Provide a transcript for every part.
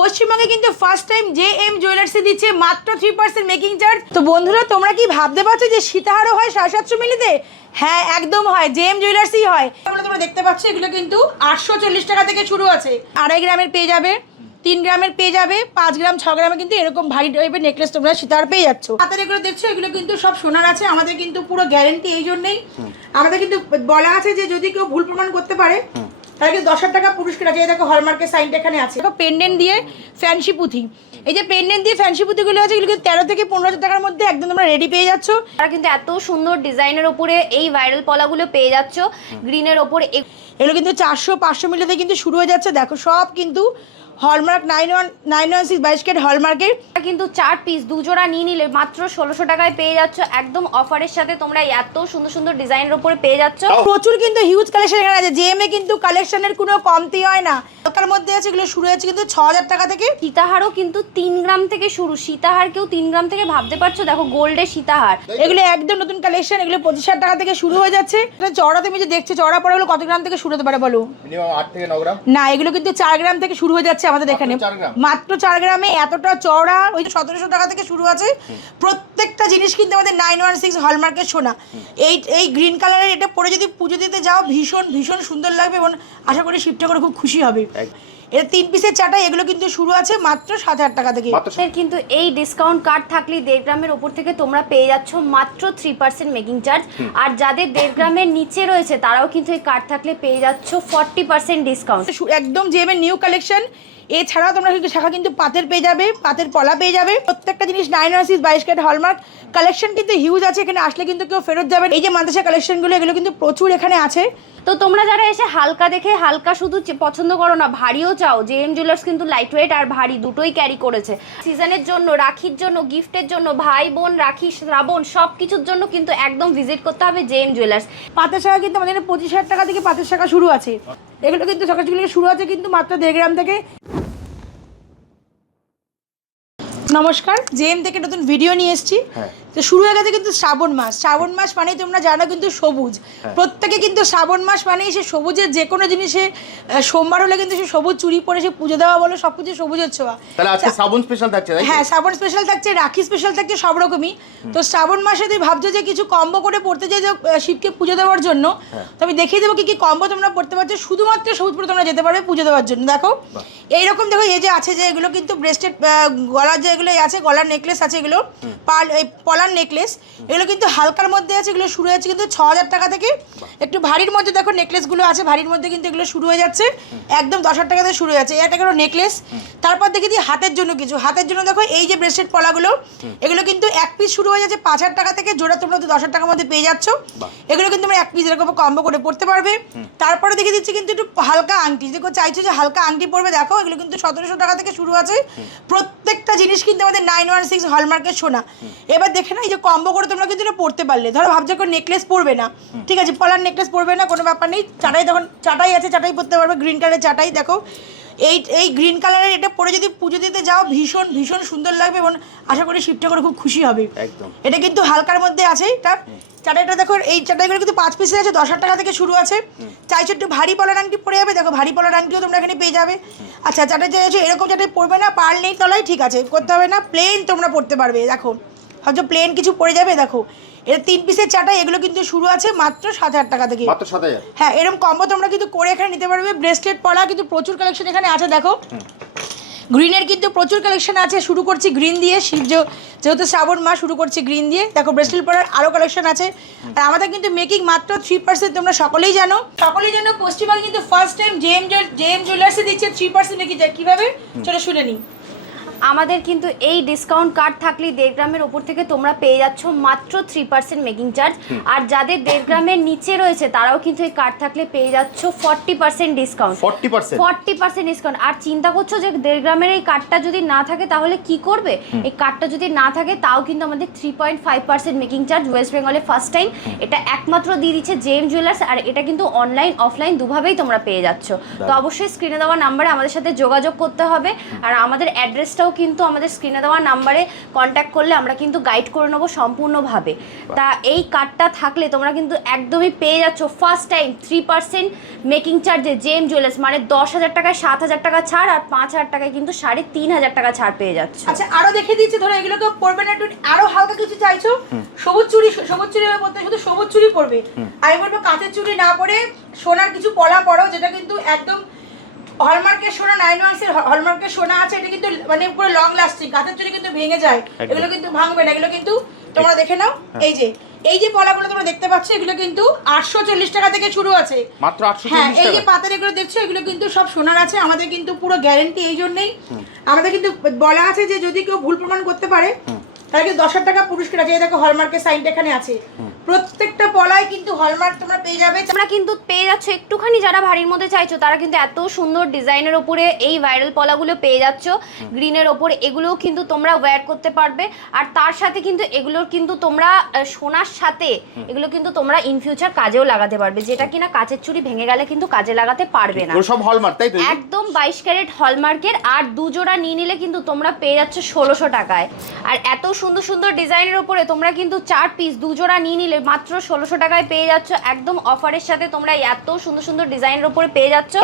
পশ্চিমবঙ্গে কিন্তু first time JM জুয়েলার্সে দিচ্ছে মাত্র 3% মেকিং চার্জ। তো বন্ধুরা তোমরা কি ভাবতে পারছো যে সীতাহারও হয় 750 মিলিতে? হ্যাঁ একদম হয়, জেএম জুয়েলার্সই হয়। তোমরা দেখতে পাচ্ছ এগুলো কিন্তু 840 টাকা থেকে শুরু আছে। 2.5 গ্রামের পেয়ে যাবে, 3 গ্রামের পেয়ে যাবে, 5 গ্রাম 6 গ্রামে কিন্তু এরকম ভারী টাইপের নেকলেস তোমরা সীতাহার পেয়ে যাচ্ছ। হাতের এগুলো দেখছো এগুলো কিন্তু সব সোনার আছে। আমাদের কিন্তু পুরো গ্যারেন্টি এই জন্যই আমাদের কিন্তু বলা আছে যে যদি কেউ ভুল প্রমাণ করতে পারে তাহলে 10,000 টাকা পুরস্কার আছে। এই দেখো হলমার্কের সাইনটা এখানে আছে। দেখো পেন্ডেন্ট দিয়ে ফ্যান্সি পুঁথি, এই যে পেন্ডেন্ট দিয়ে ফ্যান্সি পুঁথিগুলো আছে এগুলো কিন্তু 13 থেকে 15,000 টাকার মধ্যে একদম তোমরা রেডি পেয়ে যাচ্ছ। তারা কিন্তু এত সুন্দর ডিজাইনের ওপরে এই ভাইরাল পলাগুলো পেয়ে যাচ্ছ গ্রিনের ওপরে। এগুলো কিন্তু 400-500 মিলিতে কিন্তু শুরু হয়ে যাচ্ছে। দেখো সব কিন্তু হলমার্ক 916 22 ক্যারেট হলমার্কের কিন্তু 4 পিস 2 জোড়া নিয়ে নিলে মাত্র 1600 টাকায় পেয়ে যাচ্ছ একদম অফারের সাথে। তোমরা এত সুন্দর সুন্দর ডিজাইনের উপরে পেয়ে যাচ্ছ। প্রচুর কিন্তু হিউজ কালেকশন এখানে আছে। জেএমএ কিন্তু কালেকশনের কোনো কমতি হয় না। তার মধ্যে আছে এগুলো শুরু হয়েছে কিন্তু 6000 টাকা থেকে। সীতাহারও কিন্তু 3 গ্রাম থেকে শুরু। সীতাহার কেউ 3 গ্রাম থেকে ভাবতে পারছো? দেখো গোল্ডের সীতাহার, এগুলো একদম নতুন কালেকশন। এগুলো 25,000 টাকা থেকে শুরু হয়ে যাচ্ছে। চড়া তুমি যে দেখছো চড়া পরে এগুলো কত গ্রাম থেকে শুরু হতে পারে বলো? মিনিমাম 8 থেকে 9 গ্রাম। না এগুলো কিন্তু 4 গ্রাম থেকে শুরু হয়ে যাচ্ছে আমাদের এখানে। মাত্র 4 গ্রামে এতটা চওড়া, ওই 1700 টাকা থেকে শুরু আছে। প্রত্যেকটা জিনিস কিন্তু আমাদের 916 হলমার্কের সোনা। এই গ্রিন কালারের এটা পরে যদি পুজো দিতে যাও ভীষণ ভীষণ সুন্দর লাগবে এবং আশা করি শিবটা করে খুব খুশি হবে। এটা 3 পিসের চাটা, এগুলো কিন্তু শুরু আছে মাত্র 7,000 টাকা থেকে। কিন্তু এই ডিসকাউন্ট কার্ড থাকলে 1.5 গ্রামের ওপর থেকে তোমরা পেয়ে যাচ্ছ মাত্র 3% মেকিং চার্জ। আর যাদের 1.5 গ্রামের নিচে রয়েছে তারাও কিন্তু এই কার্ড থাকলে পেয়ে যাচ্ছ 40% ডিসকাউন্ট। একদম জেএমের নিউ কালেকশন। এছাড়াও তোমরা কিন্তু শাখা কিন্তু পাতের পেয়ে যাবে, পাতের পলা পেয়ে যাবে। প্রত্যেকটা জিনিস 916 22 ক্যারেট হলমার্ক। কালেকশন কিন্তু হিউজ আছে, এখানে আসলে কিন্তু কেউ ফেরত যাবে। এই যে মাদ্রাসা কালেকশনগুলো এগুলো কিন্তু প্রচুর এখানে আছে। তো তোমরা যারা এসে হালকা দেখে হালকা শুধু পছন্দ করো না, ভারীও চাও, জেএম জুয়েলার্স কিন্তু লাইট ওয়েট আর ভারী দুটোই ক্যারি করেছে। সিজনের জন্য, রাখির জন্য, গিফটের জন্য, ভাই বোন, রাখি, শ্রাবণ সব কিছুর জন্য কিন্তু একদম ভিজিট করতে হবে জেএম জুয়েলার্স। পাতের শাখা কিন্তু আমাদের 25,000 টাকা থেকে পাতের শাখা শুরু আছে। এগুলো কিন্তু সকালগুলো শুরু আছে কিন্তু মাত্র 1.5 গ্রাম থেকে। নমস্কার, জেএম থেকে নতুন ভিডিও নিয়ে এসেছি। তো শুরু হয়ে গেছে কিন্তু শ্রাবণ মাস। শ্রাবণ মাস মানেই তোমরা জানো কিন্তু সবুজ। প্রত্যেকে কিন্তু শ্রাবণ মাস মানেই সে সবুজের যে কোনো জিনিসে সোমবার হলে কিন্তু সে সবুজ চুরি পরে সে পুজো দেওয়া বলো সব কিছু সবুজের ছোঁয়া। তাহলে আজকে শ্রাবণ স্পেশাল থাকছে। হ্যাঁ শ্রাবণ স্পেশাল থাকছে, রাখি স্পেশাল থাকছে, সব রকমই। তো শ্রাবণ মাসে তুই ভাবছো যে কিছু কম্বো করে পড়তে চাই শিবকে পুজো দেওয়ার জন্য, তো আমি দেখিয়ে দেবো কি কি কম্বো তোমরা পড়তে পারছো। শুধুমাত্র সবুজ পরে তোমরা যেতে পারবে পুজো দেওয়ার জন্য। দেখো এইরকম দেখো এই যে আছে যে এগুলো কিন্তু ব্রেস্টেড গলার যে এগুলো আছে, গলার নেকলেস আছে, এগুলো পলার নেকলেস। এগুলো কিন্তু হালকার মধ্যে আছে। এগুলো শুরু হয়েছে কিন্তু 6,000 টাকা থেকে। একটু ভারীর মধ্যে দেখো নেকলেসগুলো আছে, ভারীর মধ্যে কিন্তু এগুলো শুরু হয়ে যাচ্ছে একদম 10,000 টাকা থেকে শুরু হয়ে যাচ্ছে। এটা কোনো নেকলেস। তারপর দেখি দিই হাতের জন্য কিছু। হাতের জন্য দেখো এই যে ব্রেসলেট পলাগুলো, এগুলো কিন্তু 1 পিস শুরু হয়ে যাচ্ছে 5,000 টাকা থেকে। জোড়া তোমরা 10,000 টাকার মধ্যে পেয়ে যাচ্ছ। এগুলো কিন্তু তোমরা 1 পিস এরকম কম্বো করে পড়তে পারবে। তারপরে দেখে দিচ্ছি কিন্তু একটু হালকা আংটি, যদি চাইছো যে হালকা আংটি পরবে দেখো এগুলো কিন্তু 1700 টাকা থেকে শুরু আছে। প্রত্যেকটা জিনিস কিন্তু আমাদের 916 হলমার্কের সোনা। এবার দেখে না এই যে কম্বো করে তোমরা কিন্তু এটা পড়তে পারলে। ধরো ভাবছো কোনো নেকলেস পরবে না, ঠিক আছে, পলার নেকলেস পরবে না, কোনো ব্যাপার নেই। চাটাই তখন চাটাই আছে, চাটাই পরতে পারবে। গ্রিন কালারের চাটাই দেখো, এই গ্রিন কালারের এটা পরে যদি পুজো দিতে যাও ভীষণ ভীষণ সুন্দর লাগবে এবং আশা করি শিবটা করে খুব খুশি হবে। এটা কিন্তু হালকার মধ্যে আছে। এটা চাটাইটা দেখো, এই চাটাইগুলো কিন্তু 5 পিসের আছে, 10,000 টাকা থেকে শুরু আছে। চাইছো একটু ভারী পলার আংটি পরে যাবে, দেখো ভারী পলার আংটিও তোমরা এখানে পেয়ে যাবে। আচ্ছা চাটাই চাইছো এরকম চাটাই পরবে না, পার্ল নেই তলায়, ঠিক আছে, করতে হবে না, প্লেন তোমরা পড়তে পারবে। দেখো হয়তো প্লেন কিছু পড়ে যাবে। দেখো এটা 3 পিসের চাটাই, এগুলো কিন্তু শুরু আছে মাত্র 7,000 টাকা থেকে। মাত্র 7,000। হ্যাঁ এরকম কম্বো তোমরা কিন্তু করে এখানে নিতে পারবে। ব্রেসলেট পলা কিন্তু প্রচুর কালেকশন এখানে আছে। দেখো গ্রিনের কিন্তু প্রচুর কালেকশন আছে। শুরু করছি গ্রিন দিয়ে, শিব যেহেতু শ্রাবণ মাস শুরু করছি গ্রিন দিয়ে। দেখো ব্রেসলেট পলার আরও কালেকশন আছে। আর আমাদের কিন্তু মেকিং মাত্র 3%। তোমরা সকলেই জানো পশ্চিমবঙ্গে কিন্তু ফার্স্ট টাইম জেএম জুয়েলার্সে দিচ্ছে 3% মেকিং চার্জ। কীভাবে চলো শুনে নিই। আমাদের কিন্তু এই ডিসকাউন্ট কার্ড থাকলে 1.5 গ্রামের ওপর থেকে তোমরা পেয়ে যাচ্ছ মাত্র 3% মেকিং চার্জ। আর যাদের 1.5 গ্রামের নিচে রয়েছে তারাও কিন্তু এই কার্ড থাকলে পেয়ে যাচ্ছ 40% ডিসকাউন্ট। 40% ডিসকাউন্ট। আর চিন্তা করছো যে 1.5 গ্রামের এই কার্ডটা যদি না থাকে তাহলে কি করবে? এই কার্ডটা যদি না থাকে তাও কিন্তু আমাদের 3.5% মেকিং চার্জ ওয়েস্ট বেঙ্গলে ফার্স্ট টাইম। এটা একমাত্র দিয়ে দিচ্ছে জেএম জুয়েলার্স। আর এটা কিন্তু অনলাইন অফলাইন দুভাবেই তোমরা পেয়ে যাচ্ছ। তো অবশ্যই স্ক্রিনে দেওয়া নাম্বারে আমাদের সাথে যোগাযোগ করতে হবে। আর আমাদের অ্যাড্রেসটাও কিন্তু আমাদের স্ক্রিনে দেওয়া নাম্বারে কন্ট্যাক্ট করলে আমরা কিন্তু গাইড করে নেবো সম্পূর্ণভাবে। তা এই কার্ডটা থাকলে তোমরা কিন্তু একদমই পেয়ে যাচ্ছ ফার্স্ট টাইম 3% মেকিং চার্জে জেএম জুয়েলার্স, মানে 10,000 টাকায় 7,000 টাকা ছাড় আর 5,000 টাকায় কিন্তু 3,500 টাকা ছাড় পেয়ে যাচ্ছ। আচ্ছা আরো দেখিয়ে দিচ্ছি, ধরো এগুলো তো পড়বে না, একটু আরো হালকা কিছু চাইছো, সবুজ চুড়ি পড়তে শুধু সবুজ চুড়ি পড়বে। আমি বলবো কাঁচের চুড়ি না পরে সোনার কিছু পলা পড়ো, যেটা কিন্তু একদম হলমার্কের সোনা, 9 হলমার্কের সোনা আছে, এটা কিন্তু মানে পুরো লং লাস্টিং। কাঁচের চুড়ি কিন্তু ভেঙে যায়, এগুলো কিন্তু ভাঙবে না। এগুলো কিন্তু তোমরা দেখে নাও, এই যে পলাগুলো তোমরা দেখতে পাচ্ছ, এগুলো কিন্তু 840 টাকা থেকে শুরু আছে মাত্র 840 হ্যাঁ, এই টাকা। যে পাতার এগুলো দেখছো, এগুলো কিন্তু সব সোনার আছে। আমাদের কিন্তু পুরো গ্যারেন্টি এই জন্যই আমাদের কিন্তু বলা আছে যে যদি কেউ ভুল প্রমাণ করতে পারে তাহলে কিন্তু 10,000 টাকা পুরস্কার আছে। এই দেখো হলমার্কের সাইনটা এখানে আছে, প্রত্যেকটা পলায় কিন্তু হলমার্ক তোমরা পেয়ে যাবে। তোমরা কিন্তু পেয়ে যাচ্ছ একটুখানি, যারা ভারীর মধ্যে চাইছো তারা কিন্তু এত সুন্দর ডিজাইনের ওপরে এই ভাইরাল পলাগুলো পেয়ে যাচ্ছ গ্রিনের ওপরে। এগুলোও কিন্তু তোমরা ওয়্যার করতে পারবে, আর তার সাথে কিন্তু এগুলোর কিন্তু তোমরা সোনার সাথে এগুলো কিন্তু তোমরা ইন ফিউচার কাজেও লাগাতে পারবে, যেটা কিনা কাচের চুড়ি ভেঙে গেলে কিন্তু কাজে লাগাতে পারবে না। সব হলমার্ক, তাই তো? একদম 22 ক্যারেট হলমার্কের। আর দুজোড়া নিয়ে নিলে কিন্তু তোমরা পেয়ে যাচ্ছ 1600 টাকায়। আর এত সুন্দর সুন্দর ডিজাইনের ওপরে তোমরা কিন্তু 4 পিস দুজোড়া নিয়ে নিলে মাত্র 1600 টাকায় পেয়ে যাচ্ছ একদম অফারের সাথে। তোমরা এত সুন্দর সুন্দর ডিজাইনের উপরে পেয়ে যাচ্ছ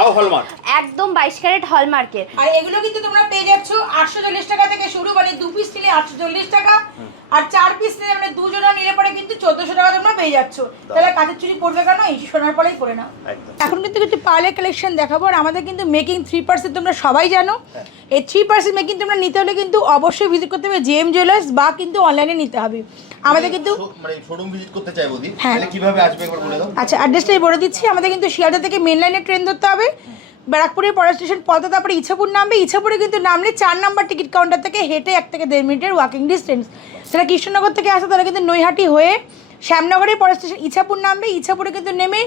একদম 22 ক্যারেট হলমার্কের। আর এগুলো কিন্তু তোমরা পেয়ে যাচ্ছ 840 টাকা থেকে শুরু, মানে 2 পিস নিলে 840 টাকা, আর 4 পিস নিলে মানে দুজোড়া নিলে পরে কিন্তু 1400 টাকা তোমরা পেয়ে যাচ্ছ। তাহলে কাঁচের চুড়ি পড়বে কেন, এই সোনার পরেই পড়ে নাও। এখন কিন্তু কিছু পার্লের কালেকশন দেখাবো। আর আমাদের কিন্তু মেকিং 3% তোমরা সবাই জানো। এই 3% মেকিং তোমরা নিতে হলে কিন্তু অবশ্যই ভিজিট করতে হবে জেএম জুয়েলার্স, বা কিন্তু অনলাইনে নিতে হবে। আমাদের কিন্তু মানে শোরুম ভিজিট করতে চাই বৌদি, তাহলে কিভাবে আসবে একবার বলে দাও। আচ্ছা অ্যাড্রেসটাই বলে দিচ্ছি। আমাদের কিন্তু শিয়ালদা থেকে মেন লাইনে ট্রেন ধরতে হবে, ব্যারাকপুরের পরের স্টেশন পলতা, তারপরে ইছাপুর নামবে। ইছাপুরে কিন্তু নামলে 4 নাম্বার টিকিট কাউন্টার থেকে হেঁটে 1 থেকে 1.5 মিনিটের ওয়াকিং ডিস্টেন্স। যারা কৃষ্ণনগর থেকে আসে তারা কিন্তু নৈহাটি হয়ে শ্যামনগরের পরের স্টেশন ইছাপুর নামবে। ইছাপুরে কিন্তু নেমে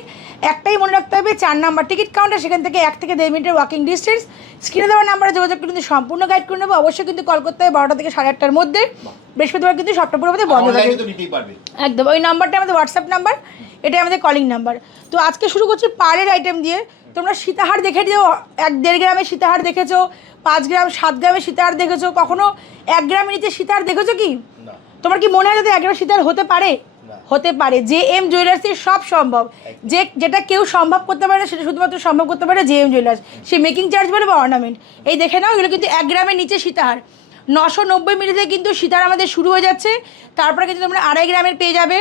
একটাই মনে রাখতে হবে, 4 নাম্বার টিকিট কাউন্টার, সেখান থেকে 1 থেকে 1.5 মিনিটের ওয়াকিং ডিস্টেন্স। স্ক্রিনে দেওয়া নাম্বারে যোগাযোগ করে কিন্তু সম্পূর্ণ গাইড করে নেবো। অবশ্যই কিন্তু কল করতে হবে 12টা থেকে 8:30টার মধ্যে। বৃহস্পতিবার কিন্তু সবটা পুরো বন্ধ থাকে একদম। ওই নাম্বারটা আমাদের হোয়াটসঅ্যাপ নাম্বার, এটাই আমাদের কলিং নাম্বার। তো আজকে শুরু করছি পার্লের আইটেম দিয়ে। তোমরা সীতাহার দেখে দিও, 1-1.5 গ্রামের সীতাহার দেখেছো, 5 গ্রাম 7 গ্রামের সীতাহার দেখেছো, কখনো 1 গ্রামের নিচে সীতাহার দেখেছো কি? তোমার কি মনে হয় যাতে 1 গ্রাম সীতাহার হতে পারে? হতে পারে। জেএম জুয়েলার্সের সব সম্ভব। যেটা কেউ সম্ভব করতে পারে না সেটা শুধুমাত্র সম্ভব করতে পারে জেএম জুয়েলার্স। সে মেকিং চার্জ বলে বা অর্নামেন্ট। এই দেখে নাও, এগুলো কিন্তু 1 গ্রামের নিচে সীতাহার। 990 মিলিতে কিন্তু সীতাহার আমাদের শুরু হয়ে যাচ্ছে। তারপরে কিন্তু তোমরা 2.5 গ্রামের পেয়ে যাবে,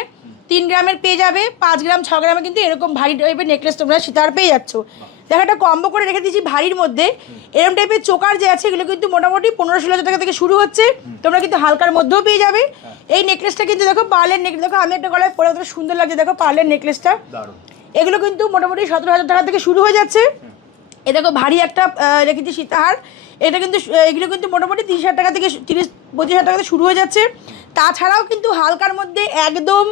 3 গ্রামের পেয়ে যাবে, 5 গ্রাম 6 গ্রামে কিন্তু এরকম ভারী টাইপের নেকলেস তোমরা সীতাহার পেয়ে যাচ্ছ। দেখো একটা কম্বো করে রেখে দিয়েছি ভারীর মধ্যে। এরকম টাইপের চোকার যে আছে এগুলো কিন্তু মোটামুটি 15-16 টাকা থেকে শুরু হচ্ছে। তোমরা কিন্তু হালকার মধ্যেও পেয়ে যাবে। এই নেকলেসটা কিন্তু দেখো পার্লের নেকলেস, দেখো আমি একটা গলায় পরে কত সুন্দর লাগছে, দেখো পার্লের নেকলেসটা। এগুলো কিন্তু মোটামুটি 17,000 টাকা থেকে শুরু হয়ে যাচ্ছে। এ দেখো ভারী একটা রেখেছি সীতাহার, এটা কিন্তু এগুলো কিন্তু মোটামুটি 30,000 টাকা থেকে 30-25,000 টাকা থেকে শুরু হয়ে যাচ্ছে। তাছাড়াও কিন্তু হালকার মধ্যে একদম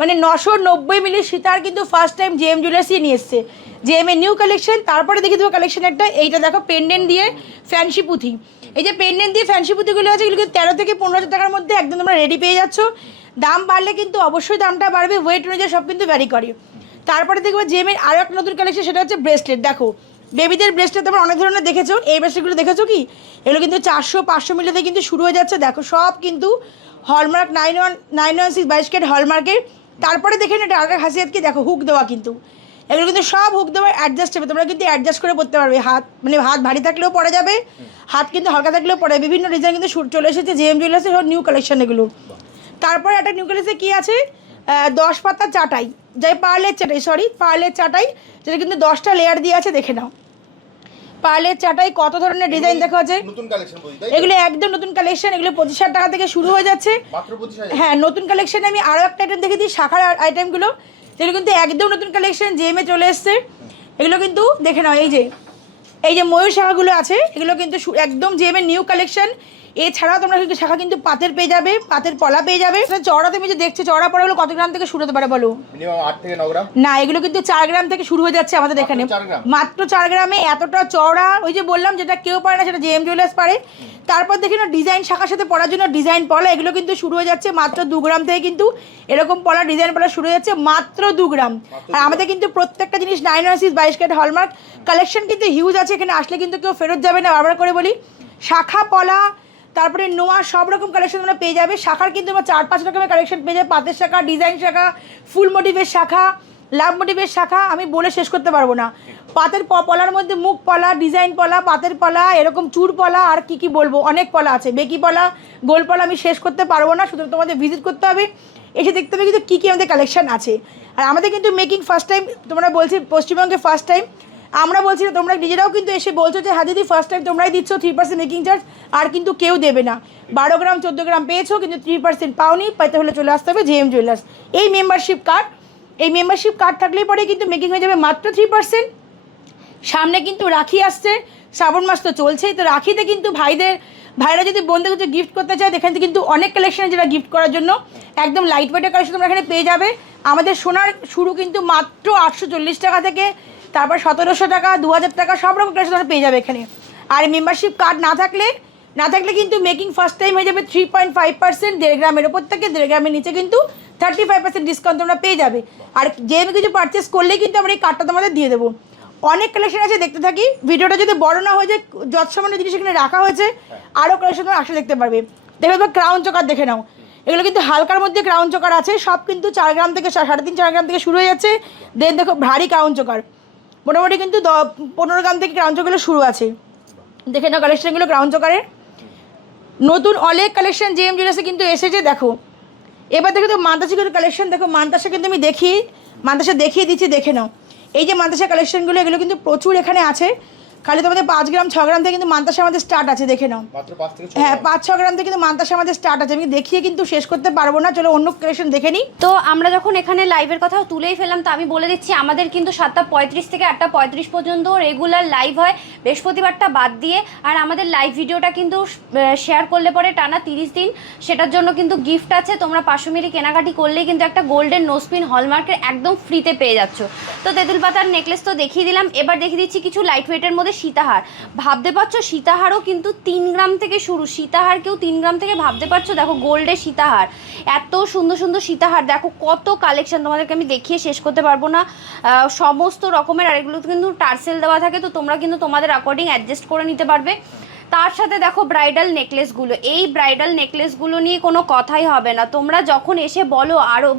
মানে 990 মিলির সীতাহার কিন্তু ফার্স্ট টাইম জেএম জুয়েলার্সই নিয়ে এসছে। জেএম এর নিউ কালেকশন। তারপরে দেখে দেবো কালেকশন একটা, এইটা দেখো পেন্ডেন্ট দিয়ে ফ্যান্সি পুঁথি। এই যে পেন্ডেন্ট দিয়ে ফ্যান্সি পুঁথিগুলো আছে, এগুলো কিন্তু 13 থেকে 15,000 টাকার মধ্যে একদম তোমরা রেডি পেয়ে যাচ্ছ। দাম বাড়লে কিন্তু অবশ্যই দামটা বাড়বে, ওয়েট অনুযায়ী সব কিন্তু ভ্যারি করে। তারপরে দেখবো জেএম এর আরও একটা নতুন কালেকশন, সেটা হচ্ছে ব্রেসলেট। দেখো বেবিদের ব্রেসলেট তোমরা অনেক ধরনের দেখেছো, এই ব্রেসলেটগুলো দেখেছো কি? এগুলো কিন্তু 400-500 মিলিতে কিন্তু শুরু হয়ে যাচ্ছে। দেখো সব কিন্তু হলমার্ক 916 22 ক্যারেট হলমার্কের। তারপরে দেখে এটা আরেক হাসিয়াত কি, দেখো হুক দেওয়া, কিন্তু এগুলো কিন্তু সব হুক দেওয়া অ্যাডজাস্ট হবে। তোমরা কিন্তু অ্যাডজাস্ট করে পড়তে পারবে। হাত মানে হাত ভারী থাকলেও পরা যাবে, হাত কিন্তু হালকা থাকলেও পরে। বিভিন্ন ডিজাইন কিন্তু চলে এসেছে জেএম জুয়েলার্সের নিউ কালেকশন এগুলো। তারপরে একটা নিউ কালেকশন কি আছে, 10 পাতা চাটাই, যাই পার্লের চাটাই, যেটা কিন্তু 10টা লেয়ার দিয়ে আছে। দেখে নাও পার্লের চাটাই কত ধরনের ডিজাইন দেখা আছে। এগুলো একদম নতুন কালেকশন, এগুলো 25,000 টাকা থেকে শুরু হয়ে যাচ্ছে। হ্যাঁ, নতুন কালেকশনে আমি আরও একটা আইটেম দেখে দিই, শাখার আইটেমগুলো, যেগুলো কিন্তু একদম নতুন কালেকশন জেএমে চলে এসছে। এগুলো কিন্তু দেখে নাও, এই যে ময়ূর শাখাগুলো আছে, এগুলো কিন্তু একদম জেএমের নিউ কালেকশন। এছাড়াও তোমরা কিন্তু শাখা কিন্তু পাতের পেয়ে যাবে, পাতের পলা পেয়ে যাবে। চড়া তুমি যে দেখছো, চড়া পড়াগুলো কত গ্রাম থেকে শুরু হতে পারে বলো? মিনিমাম 8 থেকে 9 গ্রাম। না, এগুলো কিন্তু 4 গ্রাম থেকে শুরু হয়ে যাচ্ছে আমাদের এখানে, মাত্র 4 গ্রামে এতটা চড়া। ওই যে বললাম, যেটা কেউ পারে না সেটা জেএম জুয়েলার্স পারে। তারপর দেখি না ডিজাইন শাখার সাথে পড়ার জন্য ডিজাইন পলা, এগুলো কিন্তু শুরু হয়ে যাচ্ছে মাত্র 2 গ্রাম থেকে। কিন্তু এরকম পলা ডিজাইন পলা শুরু হয়ে যাচ্ছে মাত্র 2 গ্রাম। আর আমাদের কিন্তু প্রত্যেকটা জিনিস 916 22 ক্যারেট হলমার্ক। কালেকশন কিন্তু হিউজ আছে, এখানে আসলে কিন্তু কেউ ফেরত যাবে না। বারবার করে বলি, শাখা পলা, তারপরে নোয়া সব রকম কালেকশন তোমরা পেয়ে যাবে। শাখার কিন্তু আমার 4-5 রকমের কালেকশন পেয়ে যাবে, পাতের শাখা, ডিজাইন শাখা, ফুল মোটিভের শাখা, লাভ মোটিভের শাখা, আমি বলে শেষ করতে পারবো না। পাতের পলার মধ্যে মুখ পলা, ডিজাইন পলা, পাতের পলা, এরকম চুর পলা, আর কি বলবো, অনেক পলা আছে, বেকি পলা, গোল পলা, আমি শেষ করতে পারবো না, শুধু তোমাদের ভিজিট করতে হবে, এসে দেখতে হবে কিন্তু কী আমাদের কালেকশন আছে। আর আমাদের কিন্তু মেকিং ফার্স্ট টাইম, তোমরা বলছি পশ্চিমবঙ্গে ফার্স্ট টাইম, আমরা বলছি না, তোমরা নিজেরাও কিন্তু এসে বলছো যে হ্যাঁ দিদি ফার্স্ট টাইম তোমরাই দিচ্ছ 3% মেকিং চার্জ, আর কিন্তু কেউ দেবে না। 12 গ্রাম 14 গ্রাম পেয়েছো, কিন্তু 3% পাওনি, পেতে হলে চলে আসতে হবে জেএম জুয়েলার্স। এই মেম্বারশিপ কার্ড থাকলেই পরে কিন্তু মেকিং হয়ে যাবে মাত্র 3%। সামনে কিন্তু রাখি আসছে, শ্রাবণ মাস তো চলছেই, তো রাখিতে কিন্তু ভাইরা যদি বোনদের কিছু গিফট করতে চায়, এখান থেকে কিন্তু অনেক কালেকশন আছে যেটা গিফট করার জন্য একদম লাইট ওয়েটের কালেকশন তোমরা এখানে পেয়ে যাবে। আমাদের সোনার শুরু কিন্তু মাত্র 840 টাকা থেকে, তারপর 1700 টাকা, 2000 টাকা, সব রকম কালেকশন তোমরা পেয়ে যাবে এখানে। আর মেম্বারশিপ কার্ড না থাকলে কিন্তু মেকিং ফার্স্ট টাইম হয়ে যাবে 3.5%, 1.5 গ্রামের ওপর থেকে 1.5 গ্রামের নিচে কিন্তু 35% ডিসকাউন্ট তোমরা পেয়ে যাবে। আর যে কিছু পারচেস করলেই কিন্তু আমরা এই কার্ডটা তোমাদের দিয়ে দেবো। অনেক কালেকশন আছে, দেখতে থাকি। ভিডিওটা যদি বড় না হয়ে যায়, যত সামান্য জিনিস এখানে রাখা হয়েছে, আরও কালেকশন তোমরা আসলে দেখতে পারবে। দেখে তোমার ক্রাউন চোকার দেখে নাও, এগুলো কিন্তু হালকার মধ্যে ক্রাউন চোকার আছে, সব কিন্তু 4 গ্রাম থেকে 3.5-4 গ্রাম থেকে শুরু হয়ে যাচ্ছে। দেন দেখো ভারী ক্রাউন চোকার, মোটামুটি কিন্তু 15 গ্রাম থেকে ক্রাউন চোকারগুলো শুরু আছে। দেখে নাও কালেকশনগুলো ক্রাউন চোকারের নতুন অনেক কালেকশন জেএম জুয়েলার্সে কিন্তু এসেছে। দেখো এবার দেখো তো মান্তাসার কালেকশন, দেখো মান্তাসা কিন্তু আমি দেখিয়ে দিচ্ছি, দেখে নাও। এই যে মান্তাসা কালেকশনগুলো, এগুলো কিন্তু প্রচুর এখানে আছে। খালি তোমাদের 5 গ্রাম 6 গ্রাম থেকে কিন্তু মান্তাসা আমাদের স্টার্ট আছে, দেখে নাও। হ্যাঁ 5-6 গ্রাম থেকে কিন্তু মান্তাসা আমাদের স্টার্ট আছে, আমি দেখিয়ে কিন্তু শেষ করতে পারবো না। চলো অন্য কালেকশন দেখে নিই। তো আমরা যখন এখানে লাইভের কথাও তুলেই ফেললাম, তো আমি বলে দিচ্ছি আমাদের কিন্তু 7:35 থেকে 8:35 পর্যন্ত রেগুলার লাইভ হয়, বৃহস্পতিবারটা বাদ দিয়ে। আর আমাদের লাইভ ভিডিওটা কিন্তু শেয়ার করলে পরে টানা 30 দিন, সেটার জন্য কিন্তু গিফট আছে। তোমরা 500 মিলি কেনাকাটি করলেই কিন্তু একটা গোল্ডেন নোসপিন হলমার্কের একদম ফ্রিতে পেয়ে যাচ্ছ। তো তেঁতুল পাতার নেকলেস তো দেখিয়ে দিলাম, এবার দেখিয়ে দিচ্ছি কিছু লাইট ওয়েটের মধ্যে সীতাহার। ভাবতে পারছো সীতাহারও কিন্তু 3 গ্রাম থেকে শুরু, সীতাহার কেউ 3 গ্রাম থেকে ভাবতে পারছো? দেখো গোল্ডের সীতাহার, এত সুন্দর সুন্দর সীতাহার, দেখো কত কালেকশন, তোমাদেরকে আমি দেখিয়ে শেষ করতে পারবো না সমস্ত রকমের। আর এগুলো কিন্তু টার্সেল দেওয়া থাকে, তো তোমরা কিন্তু তোমাদের অ্যাকর্ডিং অ্যাডজাস্ট করে নিতে পারবে। তার সাথে দেখো ব্রাইডাল নেকলেসগুলো, এই ব্রাইডাল নেকলেসগুলো নিয়ে কোনো কথাই হবে না। তোমরা যখন এসে বলো আরও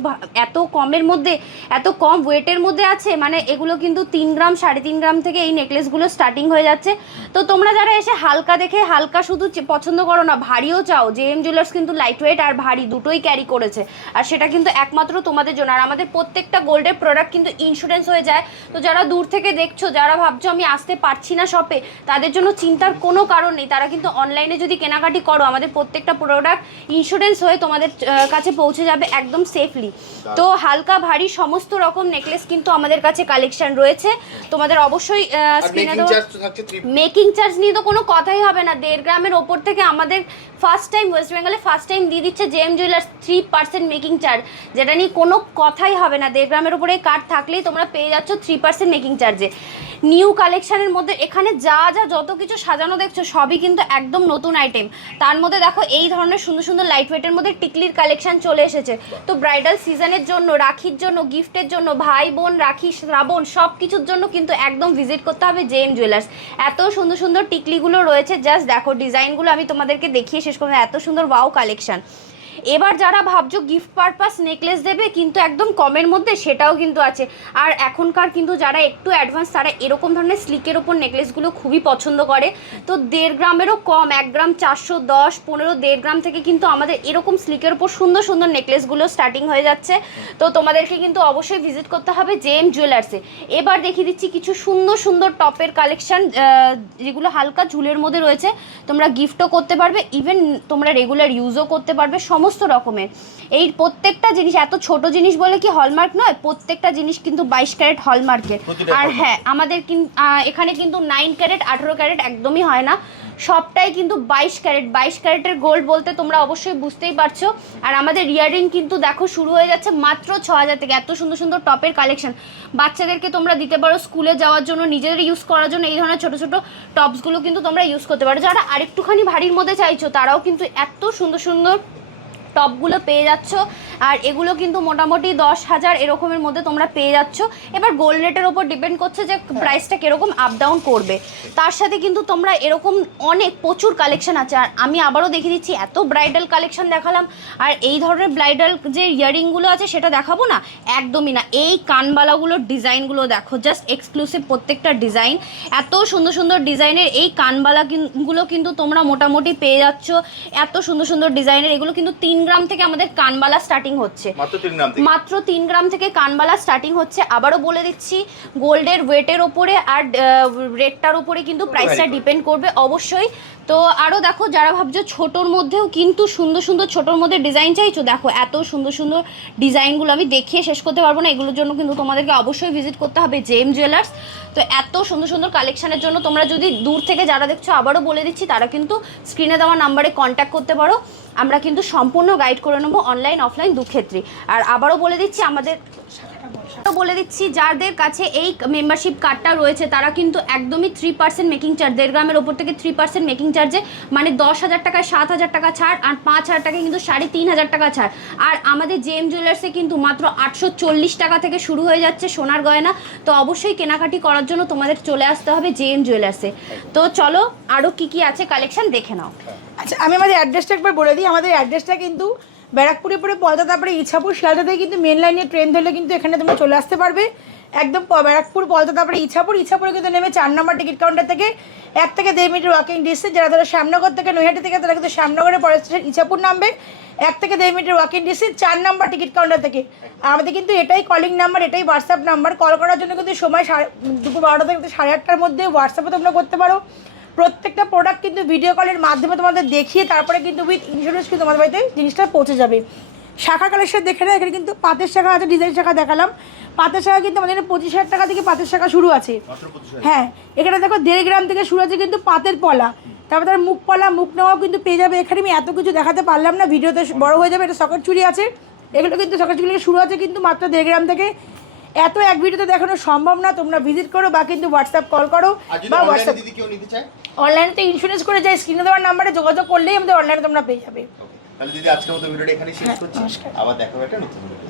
এত কমের মধ্যে, এত কম ওয়েটের মধ্যে আছে, মানে এগুলো কিন্তু 3 গ্রাম 3.5 গ্রাম থেকে এই নেকলেসগুলো স্টার্টিং হয়ে যাচ্ছে। তো তোমরা যারা এসে হালকা দেখে হালকা শুধু পছন্দ করো না, ভারীও চাও, জেএম জুয়েলার্স কিন্তু লাইট ওয়েট আর ভারী দুটোই ক্যারি করেছে, আর সেটা কিন্তু একমাত্র তোমাদের জন্য। আর আমাদের প্রত্যেকটা গোল্ডের প্রোডাক্ট কিন্তু ইন্স্যুরেন্স হয়ে যায়। তো যারা দূর থেকে দেখছো, যারা ভাবছো আমি আসতে পারছি না শপে, তাদের জন্য চিন্তার কোনো কারণ নেই। তারা কিন্তু অনলাইনে যদি কেনাকাটি করো, আমাদের প্রত্যেকটা প্রোডাক্ট ইন্স্যুরেন্স হয়ে তোমাদের কাছে পৌঁছে যাবে একদম সেফলি। তো হালকা ভারী সমস্ত রকম নেকলেস কিন্তু আমাদের কাছে কালেকশন রয়েছে। তোমাদের অবশ্যই মেকিং চার্জ নিয়ে তো কোনো কথাই হবে না। 1.5 গ্রামের ওপর থেকে আমাদের ফার্স্ট টাইম ওয়েস্ট বেঙ্গলে ফার্স্ট টাইম দিয়ে দিচ্ছে জেএম জুয়েলার্স 3% মেকিং চার্জ, যেটা নিয়ে কোনো কথাই হবে না। 1.5 গ্রামের উপরে কার্ড থাকলেই তোমরা পেয়ে যাচ্ছ 3% মেকিং চার্জে। নিউ কালেকশনের মধ্যে এখানে যত কিছু সাজানো দেখছো সবই কিন্তু একদম নতুন আইটেম। তার মধ্যে দেখো এই ধরনের সুন্দর সুন্দর লাইট ওয়েটের মধ্যে টিকলির কালেকশন চলে এসেছে। তো ব্রাইডাল সিজনের জন্য, রাখির জন্য, গিফটের জন্য, ভাই বোন রাখি শ্রাবণ সব কিছুর জন্য কিন্তু একদম ভিজিট করতে হবে জেএম জুয়েলার্স। এত সুন্দর সুন্দর টিকলিগুলো রয়েছে, জাস্ট দেখো ডিজাইনগুলো আমি তোমাদেরকে দেখিয়ে শেষ করবো, এত সুন্দর ওয়াও কালেকশন। এবার যারা ভাবছো গিফট পারপাস নেকলেস দেবে কিন্তু একদম কমের মধ্যে, সেটাও কিন্তু আছে। আর এখনকার কিন্তু যারা একটু অ্যাডভান্স, তারা এরকম ধরনের স্লিকের ওপর নেকলেসগুলো খুবই পছন্দ করে। তো 1.5 গ্রামেরও কম, 1 গ্রাম 410, 15, 1.5 গ্রাম থেকে কিন্তু আমাদের এরকম স্লিকের ওপর সুন্দর সুন্দর নেকলেসগুলো স্টার্টিং হয়ে যাচ্ছে। তো তোমাদেরকে কিন্তু অবশ্যই ভিজিট করতে হবে জেএম জুয়েলার্সে। এবার দেখিয়ে দিচ্ছি কিছু সুন্দর সুন্দর টপের কালেকশন, যেগুলো হালকা ঝুলের মধ্যে রয়েছে। তোমরা গিফটও করতে পারবে, ইভেন তোমরা রেগুলার ইউজও করতে পারবে, সমস্ত রকমের। এই প্রত্যেকটা জিনিস, এত ছোট জিনিস বলে কি হলমার্ক নয়, প্রত্যেকটা জিনিস কিন্তু 22 ক্যারেট হলমার্কের। আর হ্যাঁ, আমাদের এখানে কিন্তু 9 ক্যারেট 18 ক্যারেট একদমই হয় না, সবটাই কিন্তু 22 ক্যারেট। 22 ক্যারেটের গোল্ড বলতে তোমরা অবশ্যই বুঝতেই পারছো। আর আমাদের ইয়াররিং কিন্তু দেখো শুরু হয়ে যাচ্ছে মাত্র 6000 থেকে। এত সুন্দর সুন্দর টপের কালেকশন, বাচ্চাদেরকে তোমরা দিতে পারো স্কুলে যাওয়ার জন্য, নিজেদের ইউজ করার জন্য। এই ধরনের ছোটো ছোটো টপসগুলো কিন্তু তোমরা ইউজ করতে পারো। যারা আরেকটুখানি ভারীর মধ্যে চাইছো, তারাও কিন্তু এত সুন্দর সুন্দর টপগুলো পেয়ে যাচ্ছ আর এগুলো কিন্তু মোটামুটি 10,000 এরকমের মধ্যে তোমরা পেয়ে যাচ্ছ। এবার গোল্ড রেটের ওপর ডিপেন্ড করছে যে প্রাইসটা কিরকম আপ ডাউন করবে। তার সাথে কিন্তু তোমরা এরকম অনেক প্রচুর কালেকশন আছে। আর আমি আবারও দেখিয়ে দিচ্ছি, এত ব্রাইডাল কালেকশন দেখালাম আর এই ধরনের ব্রাইডাল যে ইয়াররিংগুলো আছে সেটা দেখাবো না, একদমই না। এই কানবালাগুলোর ডিজাইনগুলো দেখো, জাস্ট এক্সক্লুসিভ প্রত্যেকটা ডিজাইন, এত সুন্দর সুন্দর ডিজাইনের এই কানবালাগুলো কিন্তু তোমরা মোটামুটি পেয়ে যাচ্ছ। এত সুন্দর সুন্দর ডিজাইনের এগুলো কিন্তু 3 গ্রাম থেকে আমাদের কানবালা স্টার্টিং হচ্ছে, মাত্র 3 গ্রাম থেকে কানবালা স্টার্টিং হচ্ছে। আবারও বলে দিচ্ছি, গোল্ডের ওয়েটের ওপরে আর রেটটার উপরে কিন্তু প্রাইসটা ডিপেন্ড করবে অবশ্যই। তো আরও দেখো, যারা ভাবছো ছোটোর মধ্যেও কিন্তু সুন্দর সুন্দর ছোটোর মধ্যে ডিজাইন চাইছো, দেখো এত সুন্দর সুন্দর ডিজাইনগুলো আমি দেখিয়ে শেষ করতে পারবো না। এগুলোর জন্য কিন্তু তোমাদেরকে অবশ্যই ভিজিট করতে হবে জেম জুয়েলার্স। তো এত সুন্দর সুন্দর কালেকশানের জন্য তোমরা যদি দূর থেকে যারা দেখছো, আবারও বলে দিচ্ছি, তারা কিন্তু স্ক্রিনে দেওয়া নাম্বারে কন্ট্যাক্ট করতে পারো। আমরা কিন্তু সম্পূর্ণ গাইড করে নেবো অনলাইন অফলাইন দুক্ষেত্রেই। আর আবারও বলে দিচ্ছি, যাদের কাছে এই মেম্বারশিপ কার্ডটা রয়েছে তারা কিন্তু একদমই 3% মেকিং চার্জ, 1.5 গ্রামের ওপর থেকে 3% মেকিং চার্জে, মানে 10,000 টাকায় 7,000 টাকা ছাড়, আর 5,000 টাকায় কিন্তু 3,500 টাকা ছাড়। আর আমাদের জেম জুয়েলার্সে কিন্তু মাত্র 840 টাকা থেকে শুরু হয়ে যাচ্ছে সোনার গয়না। তো অবশ্যই কেনাকাটি করার জন্য তোমাদের চলে আসতে হবে জেম জুয়েলার্সে। তো চলো আরও কি আছে কালেকশন দেখে নাও। আচ্ছা, আমি আমাদের অ্যাড্রেসটা একবার বলে দিই। আমাদের অ্যাড্রেসটা কিন্তু ব্যারাকপুরে পরে পলতা, তারপরে ইছাপুর, শিয়ালদা থেকে কিন্তু মেন লাইনে ট্রেন ধরলে কিন্তু এখানে তোমরা চলে আসতে পারবে। একদম ব্যারাকপুর, পলতা, তারপরে ইছাপুরে কিন্তু নেমে 4 নম্বর টিকিট কাউন্টার থেকে 1 থেকে 1.5 মিনিট ওয়াকিং ডিস্টেন্স। যারা ধরো শ্যামনগর থেকে, নৈহাটি থেকে, তারা কিন্তু শ্যামনগরের পরের স্টেশন ইছাপুর নামবে, 1 থেকে 1.5 মিনিটের ওয়াকিং ডিস্টেন্স 4 নম্বর টিকিট কাউন্টার থেকে। আর আমাদের কিন্তু এটাই কলিং নাম্বার, এটাই হোয়াটসঅ্যাপ নাম্বার। কল করার জন্য কিন্তু সময় দুপুর 12টা থেকে 8:30টার মধ্যে হোয়াটসঅ্যাপে তোমরা করতে পারো। প্রত্যেকটা প্রোডাক্ট কিন্তু ভিডিও কলের মাধ্যমে তোমাদের দেখিয়ে তারপরে কিন্তু উইথ ইন্স্যুরেন্স কিন্তু তোমাদের বাড়িতে জিনিসটা পৌঁছে যাবে। শাখা কালেকশন দেখে না, এখানে কিন্তু পাতের শাখা আছে, ডিজাইন শাখা দেখালাম। পাতের শাখা কিন্তু আমাদের 25,000 টাকা থেকে পাতের শাখা শুরু আছে। হ্যাঁ, এখানে দেখো 1.5 গ্রাম থেকে শুরু আছে কিন্তু পাতের পলা, তারপর তার মুখ পলা, মুখ নেওয়াও কিন্তু পেয়ে যাবে। এখানে আমি এত কিছু দেখাতে পারলাম না, ভিডিওতে বড় হয়ে যাবে। এটা সকেট চুড়ি আছে, এগুলো কিন্তু সকেট চুড়ি শুরু আছে কিন্তু মাত্র 1.5 গ্রাম থেকে। এত এক ভিডিওতে দেখানো সম্ভব না, তোমরা ভিজিট করো বা কিন্তু হোয়াটসঅ্যাপ কল করো বা হোয়াটসঅ্যাপ অনলাইনে তো ইন্স্যুরেন্স করে যাই, স্ক্রিনে দেওয়ার নাম্বারে যোগাযোগ করলেই আমাদের অনলাইনে তোমরা পেয়ে যাবে। তাহলে দিদি আজকের মতো ভিডিওটা এখানেই শেষ করছি, আবার দেখা হবে একটা নতুন ভিডিও।